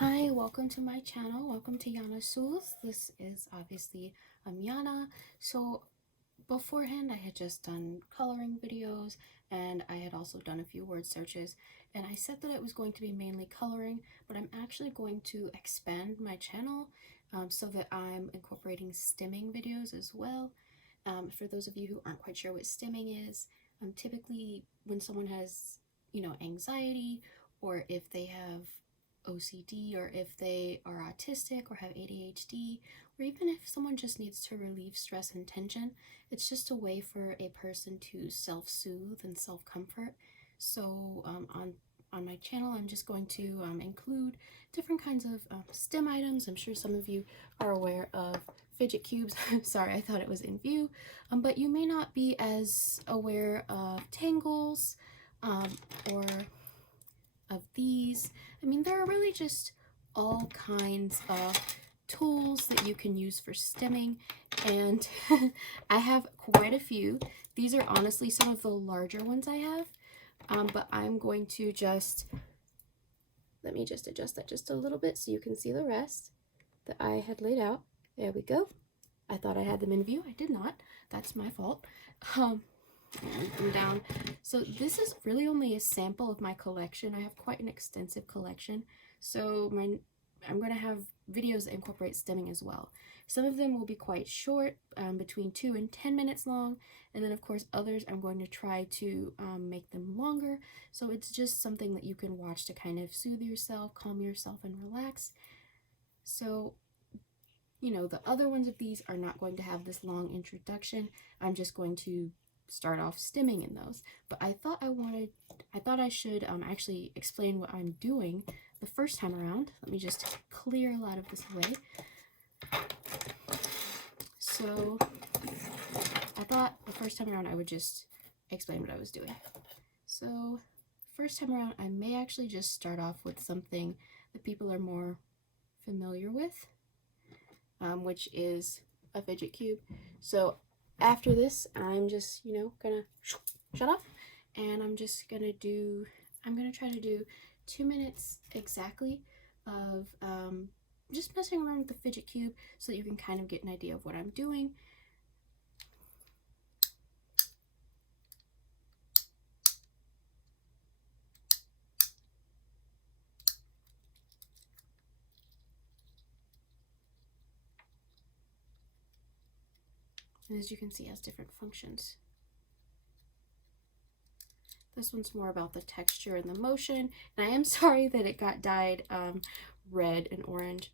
Hi, welcome to my channel. Welcome to Aiyana Soothes. This is obviously Aiyana. So beforehand, I had just done coloring videos and I had also done a few word searches. And I said that it was going to be mainly coloring, but I'm actually going to expand my channel so that I'm incorporating stimming videos as well. For those of you who aren't quite sure what stimming is, typically when someone has, anxiety, or if they have OCD, or if they are autistic or have ADHD, or even if someone just needs to relieve stress and tension, it's just a way for a person to self-soothe and self-comfort. So on my channel, I'm just going to include different kinds of STEM items. I'm sure some of you are aware of fidget cubes. Sorry, I thought it was in view. But you may not be as aware of tangles or of these. I mean, there are really just all kinds of tools that you can use for stimming, and I have quite a few. These are honestly some of the larger ones I have, but I'm going to let me just adjust that just a little bit so you can see the rest that I had laid out. There we go. I thought I had them in view. I did not. That's my fault. And down. So this is really only a sample of my collection. I have quite an extensive collection. So I'm going to have videos that incorporate stimming as well. Some of them will be quite short, between 2 and 10 minutes long, and then of course others I'm going to try to make them longer, so it's just something that you can watch to kind of soothe yourself, calm yourself, and relax. So the other ones of these are not going to have this long introduction. I'm just going to start off stimming in those, but I thought I should actually explain what I'm doing the first time around. Let me just clear a lot of this away. So I thought the first time around I would just explain what I was doing. So first time around I may actually just start off with something that people are more familiar with, which is a fidget cube. So after this, I'm just, gonna shut off, and I'm gonna try to do 2 minutes exactly of just messing around with the fidget cube so that you can kind of get an idea of what I'm doing. And as you can see, it has different functions. This one's more about the texture and the motion, and I am sorry that it got dyed red and orange.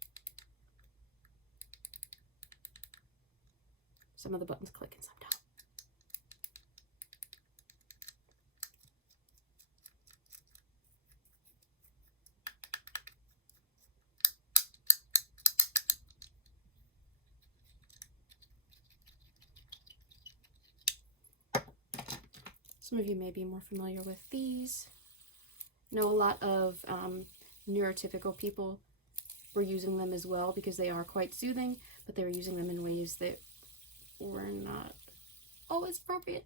Some of the buttons click and some don't. Some of you may be more familiar with these. I know a lot of neurotypical people were using them as well because they are quite soothing, but they were using them in ways that were not always appropriate.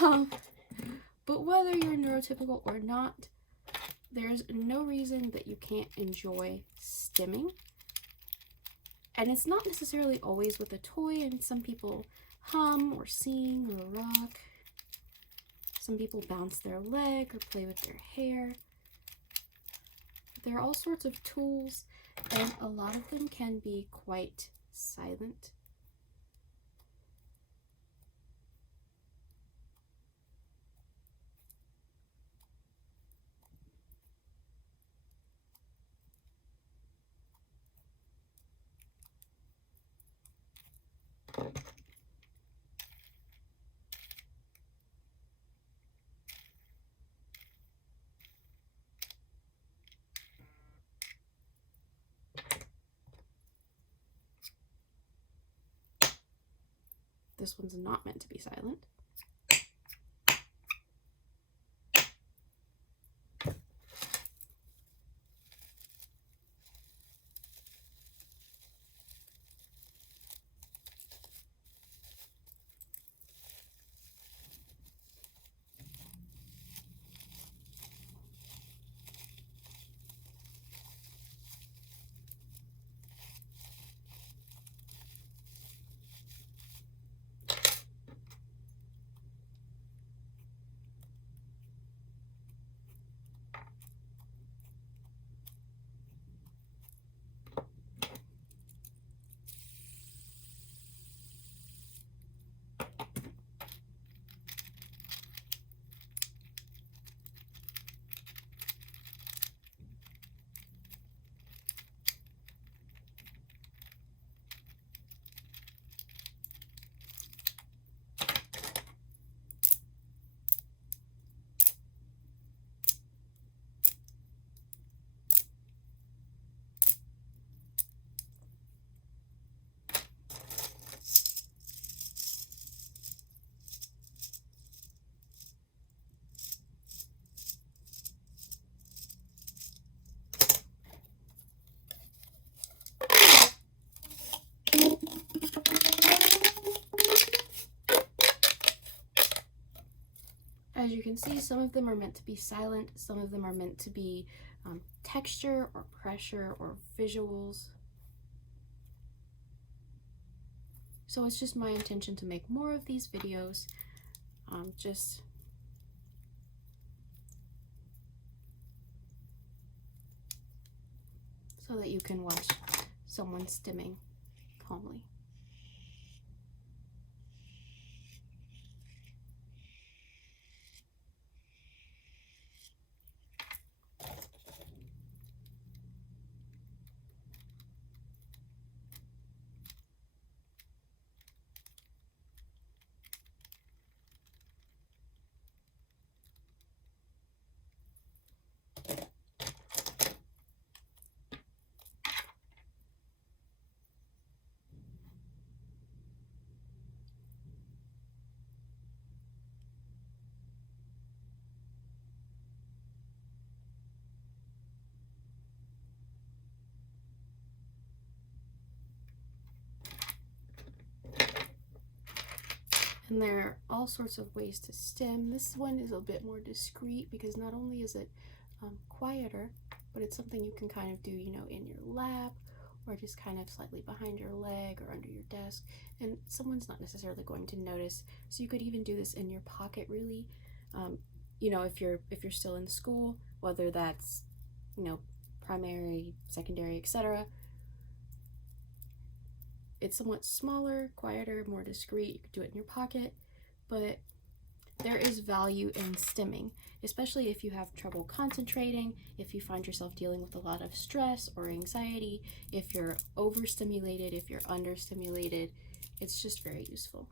But whether you're neurotypical or not, there's no reason that you can't enjoy stimming. And it's not necessarily always with a toy, and some people hum or sing or rock. Some people bounce their leg or play with their hair. There are all sorts of tools, and a lot of them can be quite silent. This one's not meant to be silent. As you can see, some of them are meant to be silent, some of them are meant to be texture or pressure or visuals. So it's just my intention to make more of these videos, just so that you can watch someone stimming calmly. And there are all sorts of ways to stim. This one is a bit more discreet because not only is it quieter, but it's something you can kind of do, you know, in your lap or just kind of slightly behind your leg or under your desk, and someone's not necessarily going to notice. So you could even do this in your pocket, really. You know, if you're still in school, whether that's, you know, primary, secondary, etc. It's somewhat smaller, quieter, more discreet. You could do it in your pocket, but there is value in stimming, especially if you have trouble concentrating, if you find yourself dealing with a lot of stress or anxiety, if you're overstimulated, if you're understimulated. It's just very useful.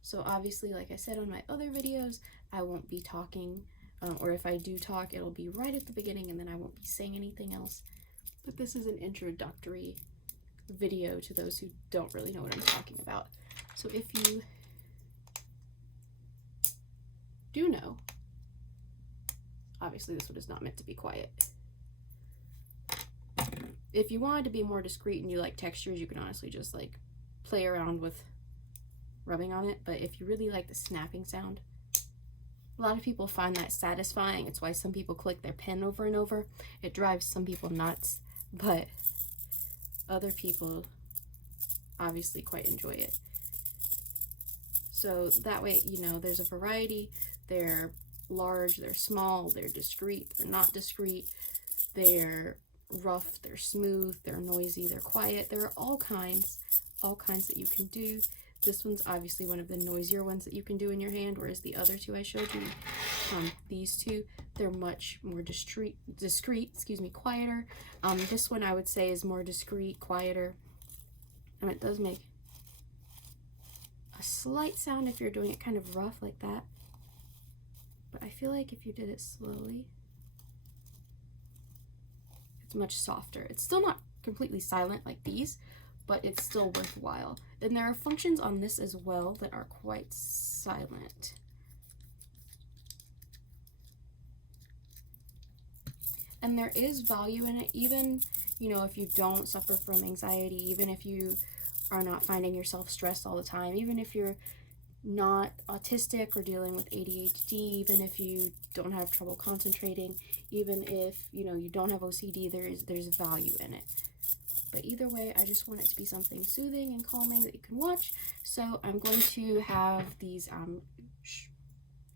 So obviously, like I said on my other videos, I won't be talking, or if I do talk, it'll be right at the beginning and then I won't be saying anything else. But this is an introductory video to those who don't really know what I'm talking about. So if you do know, obviously this one is not meant to be quiet. If you wanted to be more discreet and you like textures, you can honestly just like play around with rubbing on it. But if you really like the snapping sound, a lot of people find that satisfying. It's why some people click their pen over and over. It drives some people nuts, but other people obviously quite enjoy it. So that way, you know, there's a variety. They're large, they're small, they're discreet, they're not discreet, they're rough, they're smooth, they're noisy, they're quiet. There are all kinds that you can do. This one's obviously one of the noisier ones that you can do in your hand, whereas the other two I showed you, these two, they're much more discreet, quieter. This one I would say is more discreet, quieter. It does make a slight sound if you're doing it kind of rough like that. But I feel like if you did it slowly, it's much softer. It's still not completely silent like these, but it's still worthwhile. Then there are functions on this as well that are quite silent. And there is value in it, even, you know, if you don't suffer from anxiety, even if you are not finding yourself stressed all the time, even if you're not autistic or dealing with ADHD, even if you don't have trouble concentrating, even if, you know, you don't have OCD, there's value in it. But either way, I just want it to be something soothing and calming that you can watch. So I'm going to have these,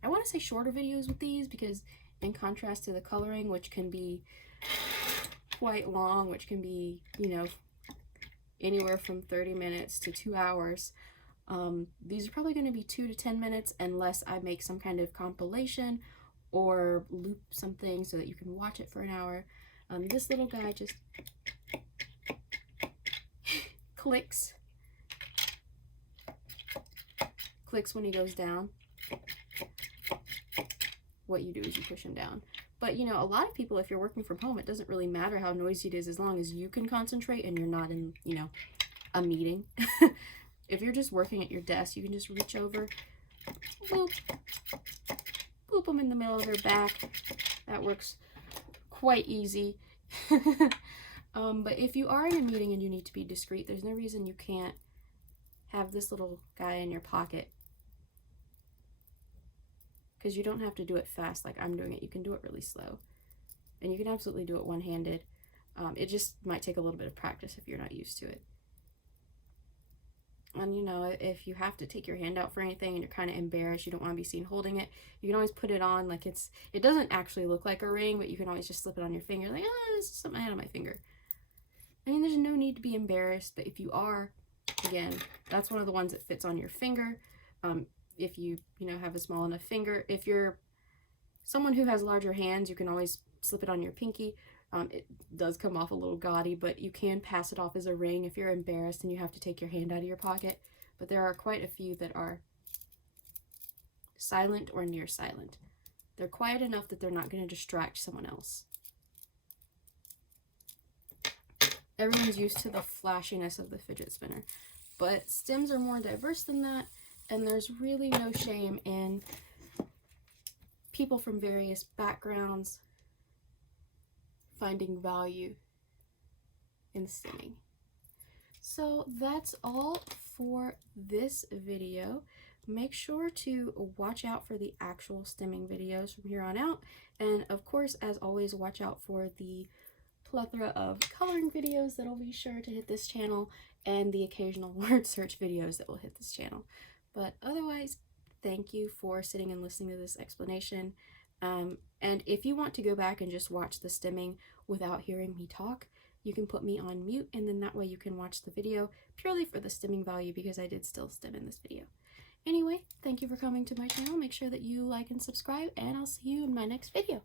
I want to say shorter videos with these, because in contrast to the coloring, which can be quite long, which can be, you know, anywhere from 30 minutes to 2 hours, these are probably going to be 2 to 10 minutes unless I make some kind of compilation or loop something so that you can watch it for an hour. This little guy just clicks when he goes down. What you do is you push him down. But, you know, a lot of people, if you're working from home, it doesn't really matter how noisy it is as long as you can concentrate and you're not in, you know, a meeting. If you're just working at your desk, you can just reach over, boop, boop them in the middle of their back. That works quite easy. But if you are in a meeting and you need to be discreet, there's no reason you can't have this little guy in your pocket, because you don't have to do it fast like I'm doing it. You can do it really slow, and you can absolutely do it one-handed. It just might take a little bit of practice if you're not used to it. And you know, if you have to take your hand out for anything and you're kind of embarrassed, you don't want to be seen holding it, you can always put it on like it doesn't actually look like a ring, but you can always just slip it on your finger, like, this is something I had on my finger. I mean, there's no need to be embarrassed, but if you are, again, that's one of the ones that fits on your finger. If you have a small enough finger. If you're someone who has larger hands, you can always slip it on your pinky. It does come off a little gaudy, but you can pass it off as a ring if you're embarrassed and you have to take your hand out of your pocket. But there are quite a few that are silent or near silent. They're quiet enough that they're not going to distract someone else. Everyone's used to the flashiness of the fidget spinner, but stems are more diverse than that, and there's really no shame in people from various backgrounds finding value in stimming. So that's all for this video. Make sure to watch out for the actual stimming videos from here on out, and of course, as always, watch out for the plethora of coloring videos that'll be sure to hit this channel, and the occasional word search videos that will hit this channel. But otherwise, thank you for sitting and listening to this explanation. And if you want to go back and just watch the stimming without hearing me talk, you can put me on mute, and then that way you can watch the video purely for the stimming value, because I did still stim in this video. Anyway, thank you for coming to my channel. Make sure that you like and subscribe, and I'll see you in my next video.